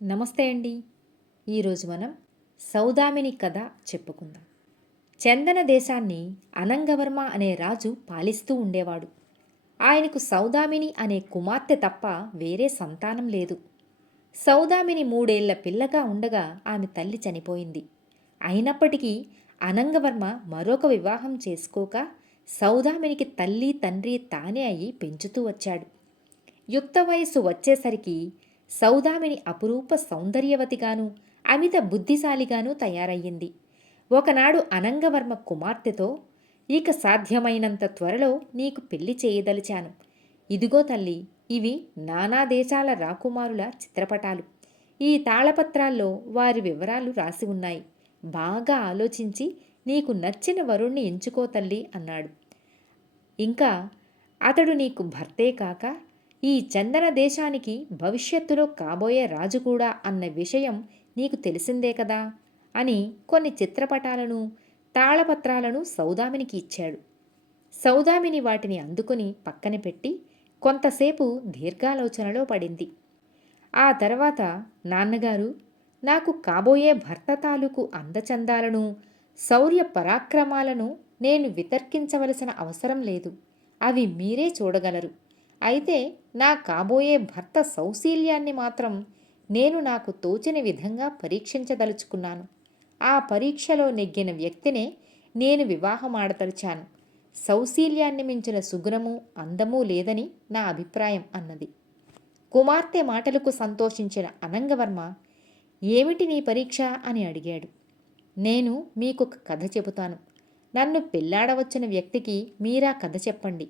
నమస్తే అండి. ఈరోజు మనం సౌదామిని కథ చెప్పుకుందాం. చందన దేశాన్ని అనంగవర్మ అనే రాజు పాలిస్తూ ఉండేవాడు. ఆయనకు సౌదామిని అనే కుమార్తె తప్ప వేరే సంతానం లేదు. సౌదామిని 3 ఏళ్ల పిల్లగా ఉండగా ఆమె తల్లి చనిపోయింది. అయినప్పటికీ అనంగవర్మ మరొక వివాహం చేసుకోక సౌదామినికి తల్లి తండ్రి తానే అయి పెంచుతూ వచ్చాడు. యుక్త వయస్సు వచ్చేసరికి సౌదామిని అపురూప సౌందర్యవతిగాను అమిత బుద్ధిశాలిగాను తయారయ్యింది. ఒకనాడు అనంగవర్మ కుమార్తెతో, ఇక సాధ్యమైనంత త్వరలో నీకు పెళ్లి చేయదలిచాను. ఇదిగో తల్లి, ఇవి నానా దేశాల రాకుమారుల చిత్రపటాలు. ఈ తాళపత్రాల్లో వారి వివరాలు రాసి ఉన్నాయి. బాగా ఆలోచించి నీకు నచ్చిన వరుణ్ణి ఎంచుకో తల్లి అన్నాడు. ఇంకా అతడు నీకు భర్తే కాక ఈ చందన దేశానికి భవిష్యత్తులో కాబోయే రాజు కూడా అన్న విషయం నీకు తెలిసిందే కదా అని కొన్ని చిత్రపటాలను తాళపత్రాలను సౌదామినికి ఇచ్చాడు. సౌదామిని వాటిని అందుకుని పక్కన పెట్టి కొంతసేపు దీర్ఘాలోచనలో పడింది. ఆ తర్వాత, నాన్నగారు, నాకు కాబోయే భర్త తాలూకు అందచందాలను శౌర్య పరాక్రమాలను నేను వితర్కించవలసిన అవసరం లేదు. అవి మీరే చూడగలరు. అయితే నా కాబోయే భర్త సౌశీల్యాన్ని మాత్రం నేను నాకు తోచిన విధంగా పరీక్షించదలుచుకున్నాను. ఆ పరీక్షలో నెగ్గిన వ్యక్తినే నేను వివాహమాడదలిచాను. సౌశీల్యాన్ని మించిన సుగుణము అందమూ లేదని నా అభిప్రాయం అన్నది. కుమార్తె మాటలకు సంతోషించిన అనంగవర్మ, ఏమిటి నీ పరీక్ష అని అడిగాడు. నేను మీకొక కథ చెబుతాను. నన్ను పెళ్లాడవచ్చిన వ్యక్తికి మీరా కథ చెప్పండి.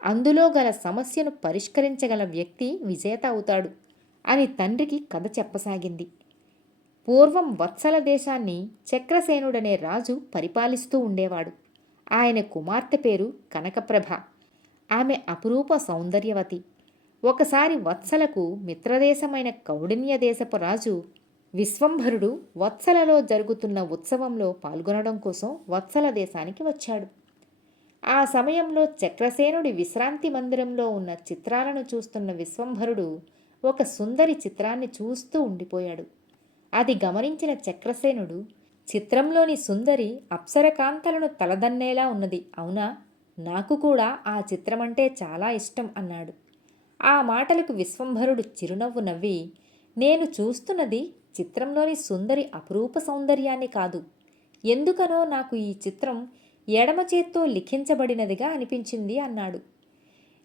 అందులో గల సమస్యను పరిష్కరించగల వ్యక్తి విజేత అవుతాడు అని తండ్రికి కథ చెప్పసాగింది. పూర్వం వత్సల దేశాన్ని చక్రసేనుడనే రాజు పరిపాలిస్తూ ఉండేవాడు. ఆయన కుమార్తె పేరు కనకప్రభ. ఆమె అపురూప సౌందర్యవతి. ఒకసారి వత్సలకు మిత్రదేశమైన కౌడిన్య దేశపు రాజు విశ్వంభరుడు వత్సలలో జరుగుతున్న ఉత్సవంలో పాల్గొనడం కోసం వత్సల దేశానికి వచ్చాడు. ఆ సమయంలో చక్రసేనుడి విశ్రాంతి మందిరంలో ఉన్న చిత్రాలను చూస్తున్న విశ్వంభరుడు ఒక సుందరి చిత్రాన్ని చూస్తూ ఉండిపోయాడు. అది గమనించిన చక్రసేనుడు, చిత్రంలోని సుందరి అప్సరకాంతలను తలదన్నేలా ఉన్నది, అవునా? నాకు కూడా ఆ చిత్రమంటే చాలా ఇష్టం అన్నాడు. ఆ మాటలకు విశ్వంభరుడు చిరునవ్వు నవ్వి, నేను చూస్తున్నది చిత్రంలోని సుందరి అపురూప సౌందర్యాన్ని కాదు. ఎందుకనో నాకు ఈ చిత్రం ఎడమ చేత్తో లిఖించబడినదిగా అనిపించింది అన్నాడు.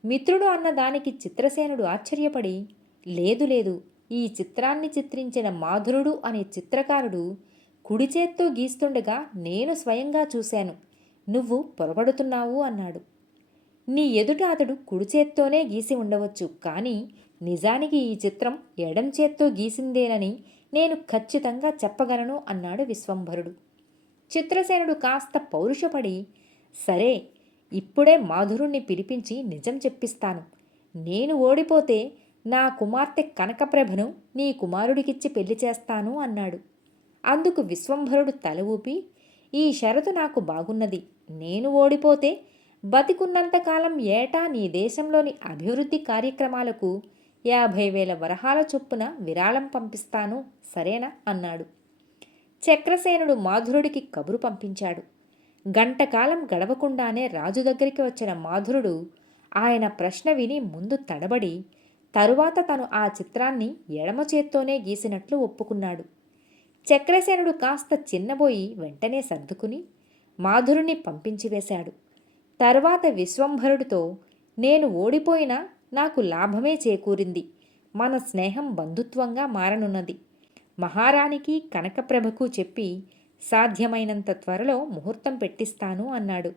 మిత్రుడు అన్న దానికి చిత్రసేనుడు ఆశ్చర్యపడి, లేదు లేదు, ఈ చిత్రాన్ని చిత్రించిన మాధురుడు అనే చిత్రకారుడు కుడి చేత్తో గీస్తుండగా నేను స్వయంగా చూశాను. నువ్వు పొరపడుతున్నావు అన్నాడు. నీ ఎదుట అతడు కుడి చేత్తోనే గీసి ఉండవచ్చు, కానీ నిజానికి ఈ చిత్రం ఎడం చేత్తో గీసిందేనని నేను ఖచ్చితంగా చెప్పగలను అన్నాడు విశ్వంభరుడు. చిత్రసేనుడు కాస్త పౌరుషపడి, సరే, ఇప్పుడే మాధురుణ్ణి పిలిపించి నిజం చెప్పిస్తాను. నేను ఓడిపోతే నా కుమార్తె కనకప్రభను నీ కుమారుడికిచ్చి పెళ్లి చేస్తాను అన్నాడు. అందుకు విశ్వంభరుడు తల ఊపి, ఈ షరతు నాకు బాగున్నది. నేను ఓడిపోతే బతికున్నంతకాలం ఏటా నీ దేశంలోని అభివృద్ధి కార్యక్రమాలకు 50,000 వరహాల చొప్పున విరాళం పంపిస్తాను, సరేనా అన్నాడు. చక్రసేనుడు మాధురుడికి కబురు పంపించాడు. గంటకాలం గడవకుండానే రాజు దగ్గరికి వచ్చిన మాధురుడు ఆయన ప్రశ్న విని ముందు తడబడి, తరువాత తను ఆ చిత్రాన్ని ఎడమ చేత్తోనే గీసినట్లు ఒప్పుకున్నాడు. చక్రసేనుడు కాస్త చిన్నబోయి వెంటనే సర్దుకుని మాధురుని పంపించివేశాడు. తరువాత విశ్వంభరుడితో, నేను ఓడిపోయినా నాకు లాభమే చేకూరింది. మన స్నేహం బంధుత్వంగా మారనున్నది. మహారాణికి కనకప్రభకు చెప్పి సాధ్యమైనంత త్వరలో ముహూర్తం పెట్టిస్తాను అన్నాడు.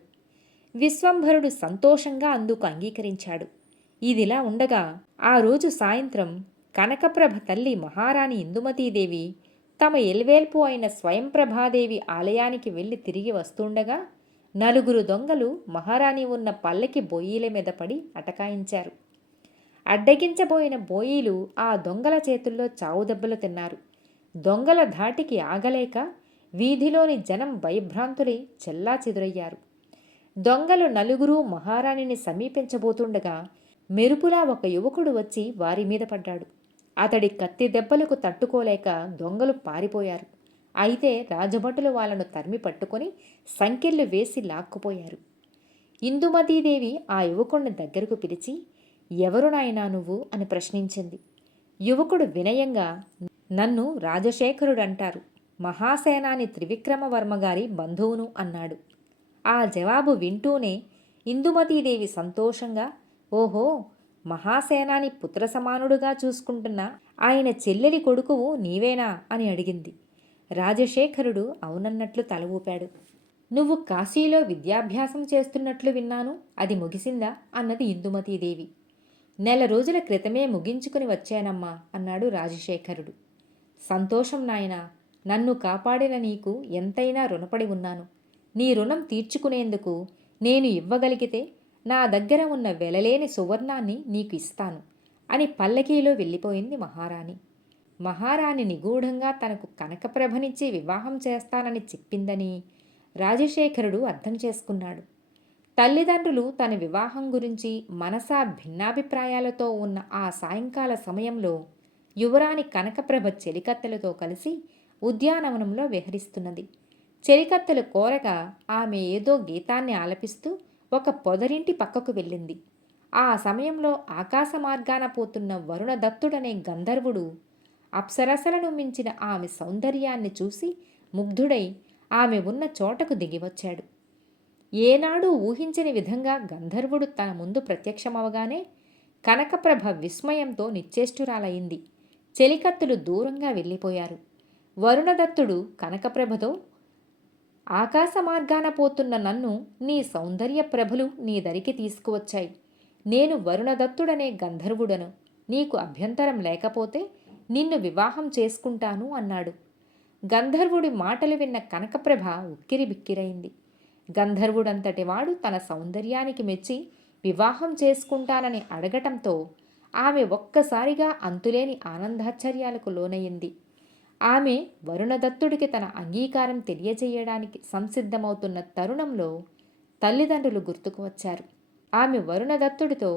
విశ్వంభరుడు సంతోషంగా అందుకు అంగీకరించాడు. ఇదిలా ఉండగా ఆ రోజు సాయంత్రం కనకప్రభ తల్లి మహారాణి ఇందుమతీదేవి తమ ఎల్వేల్పు అయిన స్వయంప్రభాదేవి ఆలయానికి వెళ్ళి తిరిగి వస్తుండగా 4 దొంగలు మహారాణి ఉన్న పల్లకి బోయీల మీద పడి అటకాయించారు. అడ్డగించబోయిన బోయీలు ఆ దొంగల చేతుల్లో చావుదెబ్బలు తిన్నారు. దొంగల ధాటికి ఆగలేక వీధిలోని జనం భయభ్రాంతులై చెల్లాచెదురయ్యారు. దొంగలు 4 మహారాణిని సమీపించబోతుండగా మెరుపులా ఒక యువకుడు వచ్చి వారి మీద పడ్డాడు. అతడి కత్తి దెబ్బలకు తట్టుకోలేక దొంగలు పారిపోయారు. అయితే రాజభటులు వాళ్ళను తరిమి పట్టుకొని సంకెళ్ళు వేసి లాక్కుపోయారు. ఇందుమతీదేవి ఆ యువకుణ్ణి దగ్గరకు పిలిచి, "ఎవరు నాయనా నువ్వు?" అని ప్రశ్నించింది. యువకుడు వినయంగా, "నన్ను రాజశేఖరుడంటారు. మహాసేనాని త్రివిక్రమవర్మగారి బంధువును" అన్నాడు. ఆ జవాబు వింటూనే ఇందుమతీదేవి సంతోషంగా, "ఓహో, మహాసేనాని పుత్ర సమానుడుగా చూసుకుంటున్న ఆయన చెల్లెలి కొడుకువు నీవేనా?" అని అడిగింది. రాజశేఖరుడు అవునన్నట్లు తల ఊపాడు. "నువ్వు కాశీలో విద్యాభ్యాసం చేస్తున్నట్లు విన్నాను, అది ముగిసిందా?" అన్నది ఇందుమతీదేవి. "నెల రోజుల క్రితమే ముగించుకుని వచ్చానమ్మా" అన్నాడు రాజశేఖరుడు. "సంతోషం నాయనా, నన్ను కాపాడిన నీకు ఎంతైనా రుణపడి ఉన్నాను. నీ రుణం తీర్చుకునేందుకు నేను ఇవ్వగలిగితే నా దగ్గర ఉన్న వెలలేని సువర్ణాన్ని నీకు ఇస్తాను" అని పల్లకీలో వెళ్ళిపోయింది మహారాణి. మహారాణి నిగూఢంగా తనకు కనకప్రభనిచ్చి వివాహం చేస్తానని చెప్పిందని రాజశేఖరుడు అర్థం చేసుకున్నాడు. తల్లిదండ్రులు తన వివాహం గురించి మనసా భిన్నాభిప్రాయాలతో ఉన్న ఆ సాయంకాల సమయంలో యువరాణి కనకప్రభ చెలికత్తెలతో కలిసి ఉద్యానవనంలో విహరిస్తున్నది. చెలికత్తెలు కోరగా ఆమె ఏదో గీతాన్ని ఆలపిస్తూ ఒక పొదరింటి పక్కకు వెళ్ళింది. ఆ సమయంలో ఆకాశ మార్గాన పోతున్న వరుణదత్తుడనే గంధర్వుడు అప్సరసలను మించిన ఆమె సౌందర్యాన్ని చూసి ముగ్ధుడై ఆమె ఉన్న చోటకు దిగివచ్చాడు. ఏనాడూ ఊహించని విధంగా గంధర్వుడు తన ముందు ప్రత్యక్షమవగానే కనకప్రభ విస్మయంతో నిశ్చేష్టురాలయింది. చెలికత్తులు దూరంగా వెళ్ళిపోయారు. వరుణదత్తుడు కనకప్రభతో, "ఆకాశ మార్గాన పోతున్న నన్ను నీ సౌందర్య ప్రభలు నీ దరికి తీసుకువచ్చాయి. నేను వరుణదత్తుడనే గంధర్వుడను. నీకు అభ్యంతరం లేకపోతే నిన్ను వివాహం చేసుకుంటాను" అన్నాడు. గంధర్వుడి మాటలు విన్న కనకప్రభ ఉక్కిరిబిక్కిరైంది. గంధర్వుడంతటి వాడు తన సౌందర్యానికి మెచ్చి వివాహం చేసుకుంటానని అడగటంతో ఆమె ఒక్కసారిగా అంతులేని ఆనందాశ్చర్యాలకు లోనయింది. ఆమె వరుణదత్తుడికి తన అంగీకారం తెలియజేయడానికి సంసిద్ధమవుతున్న తరుణంలో తల్లిదండ్రులు గుర్తుకు వచ్చారు. ఆమె వరుణదత్తుడితో,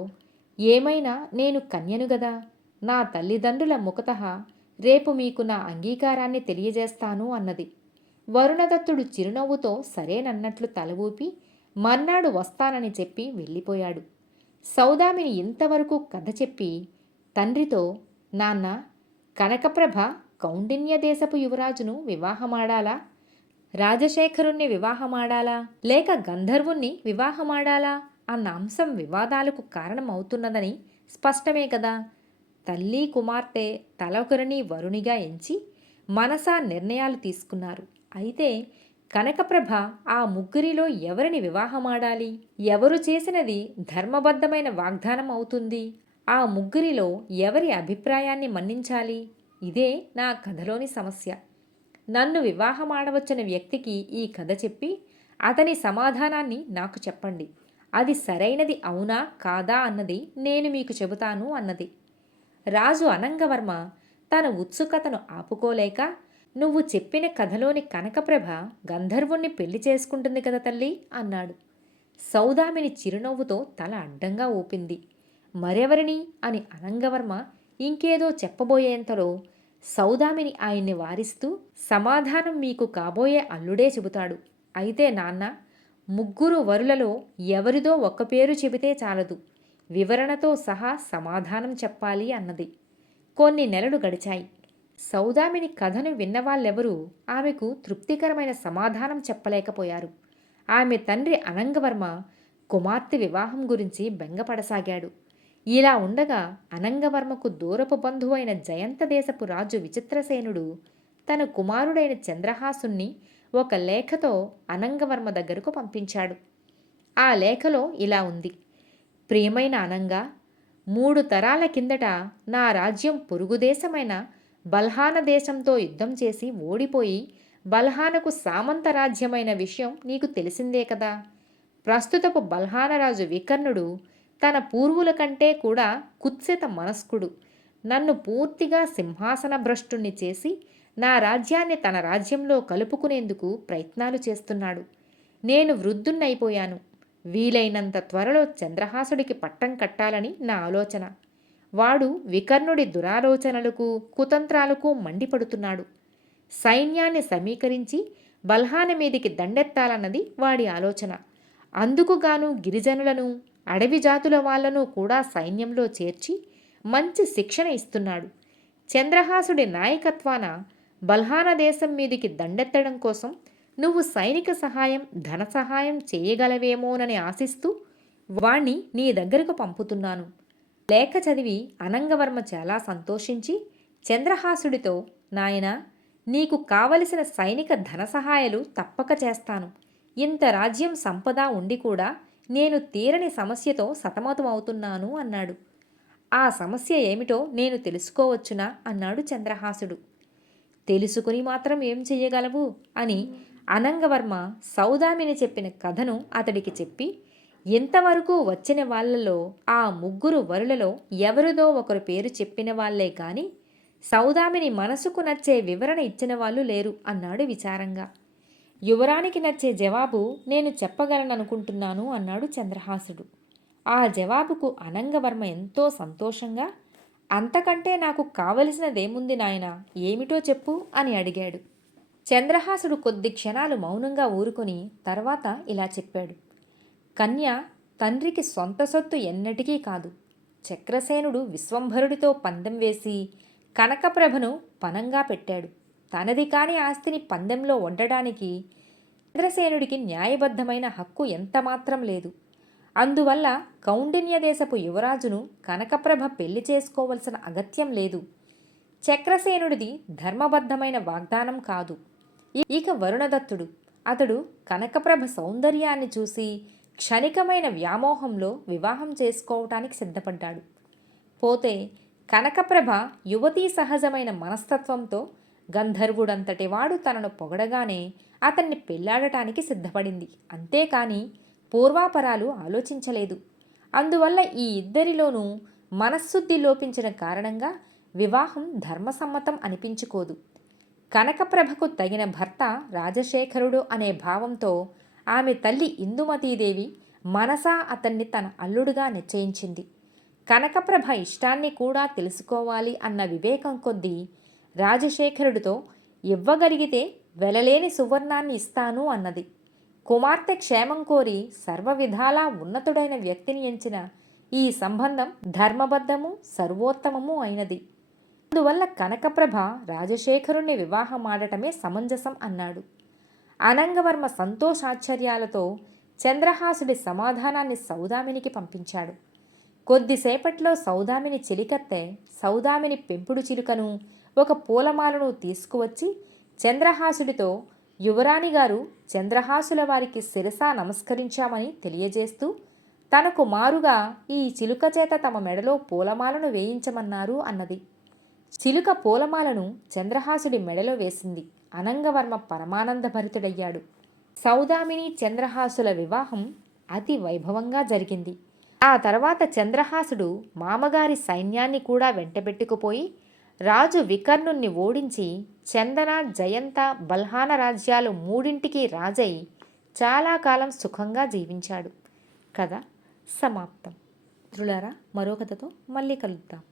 "ఏమైనా నేను కన్యను గదా, నా తల్లిదండ్రుల ముఖతః రేపు మీకు నా అంగీకారాన్ని తెలియజేస్తాను" అన్నది. వరుణదత్తుడు చిరునవ్వుతో సరేనన్నట్లు తల ఊపి మర్నాడు వస్తానని చెప్పి వెళ్ళిపోయాడు. సౌదామిని ఇంతవరకు కథ చెప్పి తండ్రితో, "నాన్న, కనకప్రభ కౌండిన్య దేశపు యువరాజును వివాహమాడాలా, రాజశేఖరుణ్ణి వివాహమాడాలా, లేక గంధర్వుణ్ణి వివాహమాడాలా అన్న అంశం వివాదాలకు కారణమవుతున్నదని స్పష్టమే కదా. తల్లి కుమార్తె తలొకరిని వరునిగా ఎంచి మనసా నిర్ణయాలు తీసుకున్నారు. అయితే కనకప్రభ ఆ ముగ్గురిలో ఎవరిని వివాహమాడాలి? ఎవరు చేసినది ధర్మబద్ధమైన వాగ్దానం అవుతుంది? ఆ ముగ్గురిలో ఎవరి అభిప్రాయాన్ని మన్నించాలి? ఇదే నా కథలోని సమస్య. నన్ను వివాహమాడవచ్చిన వ్యక్తికి ఈ కథ చెప్పి అతని సమాధానాన్ని నాకు చెప్పండి. అది సరైనది అవునా కాదా అన్నది నేను మీకు చెబుతాను" అన్నది. రాజు అనంగవర్మ తన ఉత్సుకతను ఆపుకోలేక, "నువ్వు చెప్పిన కథలోని కనకప్రభ గంధర్వుణ్ణి పెళ్లి చేసుకుంటుంది కదా తల్లి" అన్నాడు. సౌదామిని చిరునవ్వుతో తల అడ్డంగా ఊపింది. "మరెవరిని" అని అనంగవర్మ ఇంకేదో చెప్పబోయేంతలో సౌదామిని ఆయన్ని వారిస్తూ, "సమాధానం మీకు కాబోయే అల్లుడే చెబుతాడు. అయితే నాన్న, ముగ్గురు వరులలో ఎవరిదో ఒక్క పేరు చెబితే చాలదు, వివరణతో సహా సమాధానం చెప్పాలి" అన్నది. కొన్ని నెలలు గడిచాయి. సౌదామిని కథను విన్నవాళ్ళెవరూ ఆమెకు తృప్తికరమైన సమాధానం చెప్పలేకపోయారు. ఆమె తండ్రి అనంగవర్మ కుమార్తె వివాహం గురించి బెంగపడసాగాడు. ఇలా ఉండగా అనంగవర్మకు దూరపు బంధువైన జయంత దేశపు రాజు విచిత్రసేనుడు తన కుమారుడైన చంద్రహాసుణ్ణి ఒక లేఖతో అనంగవర్మ దగ్గరకు పంపించాడు. ఆ లేఖలో ఇలా ఉంది: "ప్రియమైన అనంగా, 3 తరాల కిందట నా రాజ్యం పొరుగుదేశమైన బల్హాన దేశంతో యుద్ధం చేసి ఓడిపోయి బల్హానకు సామంత రాజ్యమైన విషయం నీకు తెలిసిందే కదా. ప్రస్తుతపు బల్హానరాజు వికర్ణుడు తన పూర్వుల కంటే కూడా కుత్సిత మనస్కుడు. నన్ను పూర్తిగా సింహాసన భ్రష్టుణ్ణి చేసి నా రాజ్యాన్ని తన రాజ్యంలో కలుపుకునేందుకు ప్రయత్నాలు చేస్తున్నాడు. నేను వృద్ధున్నైపోయాను. వీలైనంత త్వరలో చంద్రహాసుడికి పట్టం కట్టాలని నా ఆలోచన. వాడు వికర్ణుడి దురాలోచనలకు కుతంత్రాలకు మండిపడుతున్నాడు. సైన్యాన్ని సమీకరించి బల్హాన మీదికి దండెత్తాలన్నది వాడి ఆలోచన. అందుకుగాను గిరిజనులను, అడవి జాతుల వాళ్లను కూడా సైన్యంలో చేర్చి మంచి శిక్షణ ఇస్తున్నాడు. చంద్రహాసుడి నాయకత్వాన బల్హాన దేశం మీదికి దండెత్తడం కోసం నువ్వు సైనిక సహాయం, ధన సహాయం చేయగలవేమోనని ఆశిస్తూ వాణ్ణి నీ దగ్గరకు పంపుతున్నాను. లేఖ చదివి అనంగవర్మ చాలా సంతోషించి చంద్రహాసుడితో, నాయనా, నీకు కావలసిన సైనిక ధన సహాయాలు తప్పక చేస్తాను. ఇంత రాజ్యం సంపద ఉండి కూడా నేను తీరని సమస్యతో సతమతమవుతున్నాను అన్నాడు. ఆ సమస్య ఏమిటో నేను తెలుసుకోవచ్చునా అన్నాడు చంద్రహాసుడు. తెలుసుకుని మాత్రం ఏం చెయ్యగలవు అని అనంగవర్మ సౌదామిని చెప్పిన కథను అతడికి చెప్పి, ఇంతవరకు వచ్చిన వాళ్లలో ఆ ముగ్గురు వరులలో ఎవరిదో ఒకరు పేరు చెప్పిన వాళ్లే కాని సౌదామిని మనసుకు నచ్చే వివరణ ఇచ్చిన వాళ్ళు లేరు అన్నాడు విచారంగా. యువరానికి నచ్చే జవాబు నేను చెప్పగలననుకుంటున్నాను అన్నాడు చంద్రహాసుడు. ఆ జవాబుకు అనంగవర్మ ఎంతో సంతోషంగా, అంతకంటే నాకు కావలసినదేముంది నాయనా, ఏమిటో చెప్పు అని అడిగాడు. చంద్రహాసుడు కొద్ది క్షణాలు మౌనంగా ఊరుకొని తర్వాత ఇలా చెప్పాడు. కన్య తండ్రికి సొంత సొత్తు ఎన్నటికీ కాదు. చక్రసేనుడు విశ్వంభరుడితో పందెం వేసి కనకప్రభను పనంగా పెట్టాడు. తనది కాని ఆస్తిని పందెంలో వండడానికి చంద్రసేనుడికి న్యాయబద్ధమైన హక్కు ఎంతమాత్రం లేదు. అందువల్ల కౌండిన్య దేశపు యువరాజును కనకప్రభ పెళ్లి చేసుకోవలసిన అగత్యం లేదు. చక్రసేనుడిది ధర్మబద్ధమైన వాగ్దానం కాదు. ఇక వరుణదత్తుడు, అతడు కనకప్రభ సౌందర్యాన్ని చూసి క్షణికమైన వ్యామోహంలో వివాహం చేసుకోవటానికి సిద్ధపడ్డాడు. పోతే కనకప్రభ యువతీ సహజమైన మనస్తత్వంతో గంధర్వుడంతటి వాడు తనను పొగడగానే అతన్ని పెళ్లాడటానికి సిద్ధపడింది. అంతేకాని పూర్వాపరాలు ఆలోచించలేదు. అందువల్ల ఈ ఇద్దరిలోనూ మనశ్శుద్ధి లోపించిన కారణంగా వివాహం ధర్మసమ్మతం అనిపించుకోదు. కనకప్రభకు తగిన భర్త రాజశేఖరుడు అనే భావంతో ఆమె తల్లి ఇందుమతీదేవి మనసా అతన్ని తన అల్లుడుగా నిశ్చయించింది. కనకప్రభ ఇష్టాన్ని కూడా తెలుసుకోవాలి అన్న వివేకం కొద్దీ రాజశేఖరుడితో ఇవ్వగలిగితే వెలలేని సువర్ణాన్ని ఇస్తాను అన్నది. కుమార్తె క్షేమం కోరి సర్వవిధాలా ఉన్నతుడైన వ్యక్తిని ఎంచిన ఈ సంబంధం ధర్మబద్ధము, సర్వోత్తమము అయినది. అందువల్ల కనకప్రభ రాజశేఖరుణ్ణి వివాహమాడటమే సమంజసం అన్నాడు. అనంగవర్మ సంతోషాశ్చర్యాలతో చంద్రహాసుడి సమాధానాన్ని సౌదామినికి పంపించాడు. కొద్దిసేపట్లో సౌదామిని చిలికత్తె సౌదామిని పెంపుడు చిలుకను, ఒక పూలమాలను తీసుకువచ్చి చంద్రహాసుడితో, యువరాణి గారు చంద్రహాసుల వారికి శిరసా నమస్కరించామని తెలియజేస్తూ తనకు మారుగా ఈ చిలుక చేత తమ మెడలో పూలమాలను వేయించమన్నారు అన్నది. చిలుక పూలమాలను చంద్రహాసుడి మెడలో వేసింది. అనంగవర్మ పరమానందభరితుడయ్యాడు. సౌదామిని చంద్రహాసుల వివాహం అతి వైభవంగా జరిగింది. ఆ తర్వాత చంద్రహాసుడు మామగారి సైన్యాన్ని కూడా వెంటబెట్టుకుపోయి రాజు వికర్ణుణ్ణి ఓడించి చందన, జయంత, బల్హాన రాజ్యాలు మూడింటికి రాజై చాలా కాలం సుఖంగా జీవించాడు. కథ సమాప్తం. మిత్రులారా, మరో కథతో మళ్ళీ కలుద్దాం.